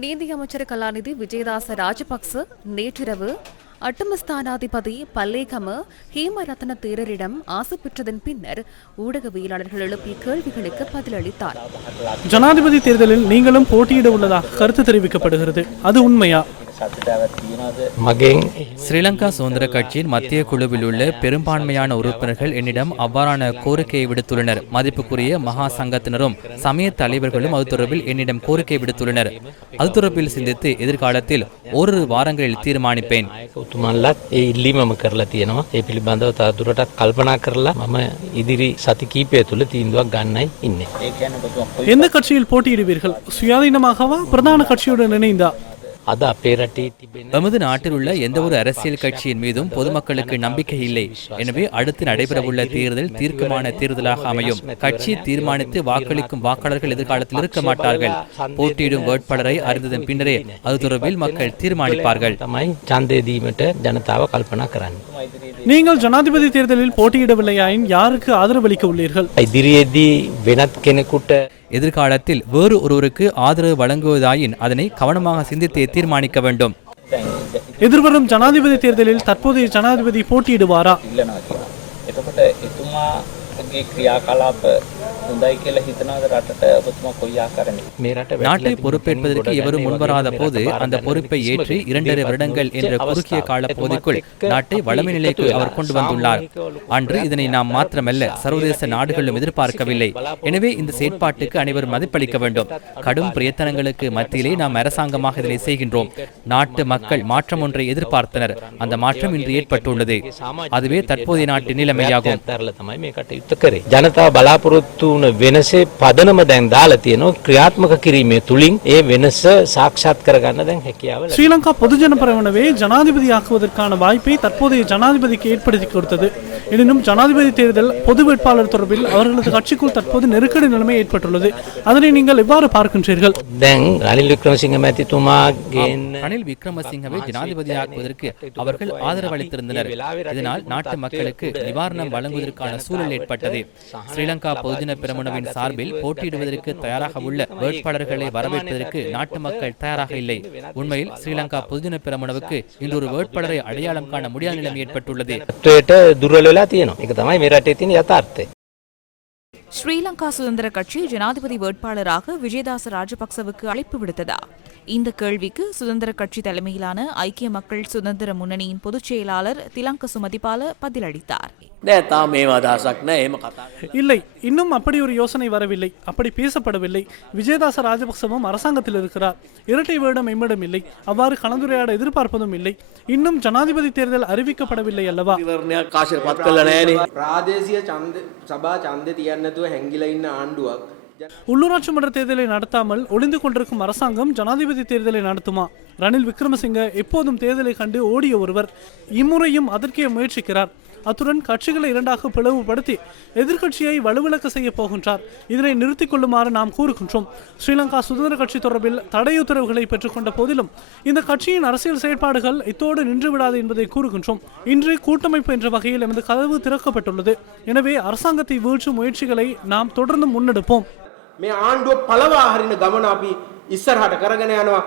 நீதியமைச்சர் கலாநிதி விஜயதாச ராஜபக்ச நேற்றிரவு அட்டுமஸ்தானாதிபதி பல்லேகம ஹேமரத்ன தேரரிடம் ஆசை பெற்றதன் பின்னர் ஊடகவியலாளர்கள் எழுப்பிய கேள்விகளுக்கு பதிலளித்தார். ஜனாதிபதி தேர்தலில் நீங்களும் போட்டியிட உள்ளதாக கருத்து தெரிவிக்கப்படுகிறது. அது உண்மையா? ஸ்ரீலங்கா சுதந்திர கட்சியின் மத்திய குழுவில் உள்ள பெரும்பான்மையான உறுப்பினர்கள் என்னிடம் அவ்வாறான கோரிக்கையை விடுத்துள்ளனர். மதிப்புக்குரிய மகா சங்கத்தினரும் சமய தலைவர்களும் அது தொடர்பில் என்னிடம் கோரிக்கை விடுத்துள்ளனர். அது தொடர்பில் சிந்தித்து எதிர்காலத்தில் ஓரிரு வாரங்களில் தீர்மானிப்பேன். எந்த கட்சியில் போட்டியிடுவீர்கள்? சுயாதீனமாகவா? பிரதான கட்சியுடன் இணைந்தா? எமது நாட்டில் உள்ள எந்த ஒரு அரசியல் கட்சியின் மீதும் பொதுமக்களுக்கு நம்பிக்கை இல்லை. எனவே அடுத்து நடைபெறவுள்ள தேர்தல் தீர்க்கமான தேர்தலாக அமையும். கட்சி தீர்மானித்து வாக்களிக்கும் வாக்காளர்கள் எதிர்காலத்தில் இருக்க மாட்டார்கள். போட்டியிடும் வேட்பாளரை அறிந்ததன் பின்னரே அது தொடர்பில் மக்கள் தீர்மானிப்பார்கள். நீங்கள் ஜனாதிபதி தேர்தலில் போட்டியிடவில்லையாயின் யாருக்கு ஆதரவு அளிக்க உள்ளீர்கள் எதிர்காலத்தில் வேறு ஒருவருக்கு ஆதரவு வழங்குவதாயின் அதனை கவனமாக சிந்தித்தே தீர்மானிக்க வேண்டும். எதிர்வரும் ஜனாதிபதி தேர்தலில் தற்போதைய ஜனாதிபதி போட்டியிடுவாரா? நாட்டை பொறுப்பேற்பதற்கு எவரும் முன்வராத போது அந்த பொறுப்பை ஏற்று இரண்டரை வருடங்கள் என்ற குறுகிய கால போதைக்குள் நாட்டை வளமை நிலைக்கு அவர் கொண்டு வந்துள்ளார் அன்று இதனை நாம் மாத்திரமல்ல சர்வதேச நாடுகளும் எதிர்பார்க்கவில்லை எனவே இந்த செயற்பாட்டுக்கு அனைவரும் மதிப்பளிக்க வேண்டும் கடும் பிரயத்தனங்களுக்கு மத்தியிலே நாம் அரசாங்கமாக இதனை செய்கின்றோம். நாட்டு மக்கள் மாற்றம் ஒன்றை எதிர்பார்த்தனர். அந்த மாற்றம் இன்று ஏற்பட்டுள்ளது. அதுவே தற்போதைய நாட்டின் நிலைமையாகும். ஜனதா பலாபுரத்து මේ කටයුත්ත කරේ. ජනතාව බලාපොරොත්තු වුණ වෙනසේ පදනම දැන් දාලා තියෙනවා ක්‍රියාත්මක කිරීමේ තුලින් ඒ වෙනස සාක්ෂාත් කරගන්න දැන් හැකියාව ලැබෙනවා. ஸ்ரீலங்கா பொதுஜன பிரவனவே ஜனாதிபதியாக்குவதற்கான வாய்ப்பை தற்போதைய ஜனாதிபதிக்கு ஏற்படுத்தி கொடுத்தது எனினும் ஜனாதிபதி தேர்தல் பொது வேட்பாளர் தொடர்பில் அவர்களது கட்சிக்குள் தற்போது நெருக்கடி நிலைமை ஏற்பட்டுள்ளது அதனை நீங்கள் எவ்வாறு பார்க்கின்றீர்கள் දැන් රනිල් වික්‍රමසිංහ මැතිතුමාගෙන් ரணில் விக்ரமசிங்கவை ஜனாதிபதியாக்குவதற்கு அவர்கள் ஆதரவளித்திருந்தனர் இதனால் நாட்டு மக்களுக்கு நிவாரணம் வழங்குவதற்கான சூழல் ஏற்பட்டது ஸ்ரீலங்கா பொதுஜன பெரமுனவின் சார்பில் போட்டியிடுவதற்கு தயாராக உள்ள வேட்பாளர்களை வரவேற்பதற்கு நாட்டு மக்கள் தயாராக இல்லை உண்மையில் ஸ்ரீலங்கா பொதுஜன பெரமுனவுக்கு இன்று ஒரு வேட்பாளரை அடையாளம் காண முடியாத நிலைமை ஏற்பட்டுள்ளது ஸ்ரீலங்கா சுதந்திர கட்சி ஜனாதிபதி வேட்பாளராக விஜயதாச ராஜபக்சவுக்கு அழைப்பு விடுத்ததா? இந்த கேள்விக்கு சுதந்திர கட்சி தலைமையிலான ஐக்கிய மக்கள் சுதந்திர முன்னணியின் பொதுச் செயலாளர் திலங்க சுமதிபால பதிலளித்தார். இல்லை இன்னும் அப்படி ஒரு யோசனை வரவில்லை. அப்படி பேசப்படவில்லை. விஜயதாச ராஜபக்சவும் அரசாங்கத்தில் இருக்கிறார். இரட்டை வேடம் எம்மிடம் இல்லை. அவ்வாறு கலந்துரையாட எதிர்பார்ப்பதும் இல்லை. இன்னும் ஜனாதிபதி தேர்தல் அறிவிக்கப்படவில்லை அல்லவா? பிராதேசிய சபா சந்தை නෑනේ ප්‍රාදේශීය ඡන්ද සභා ඡන්දේ තියන්නේ නැතුව හැංගිලා ඉන්න ආණ්ඩුවක් உள்ளூராட்சி மன்ற தேர்தலை நடத்தாமல் ஒளிந்து கொண்டிருக்கும் அரசாங்கம் ஜனாதிபதி தேர்தலை நடத்துமா ரணில் விக்ரமசிங்க எப்போதும் தேர்தலை கண்டு ஓடிய ஒருவர் இம்முறையும் அதற்கே முயற்சிக்கிறார் அத்துடன் கட்சிகளை இரண்டாக பிளவுபடுத்தி எதிர்க்கட்சியை வலுவிழக்க செய்ய போகின்றார் இதனை நிறுத்திக் கொள்ளுமாறு நாம் கூறுகின்றோம் ஸ்ரீலங்கா சுதந்திர கட்சி தொடர்பில் தடை உத்தரவுகளை பெற்றுக்கொண்ட போதிலும் இந்த கட்சியின் அரசியல் செயற்பாடுகள் இத்தோடு நின்றுவிடாது என்பதை கூறுகின்றோம் இன்று கூட்டமைப்பு என்ற வகையில் எமது கதவு திறக்கப்பட்டுள்ளது எனவே அரசாங்கத்தை வீழ்ச்சும் முயற்சிகளை நாம் தொடர்ந்து முன்னெடுப்போம் මේ ආණ්ඩුව පළවා හරින ගමන අපි ඉස්සරහට කරගෙන යනවා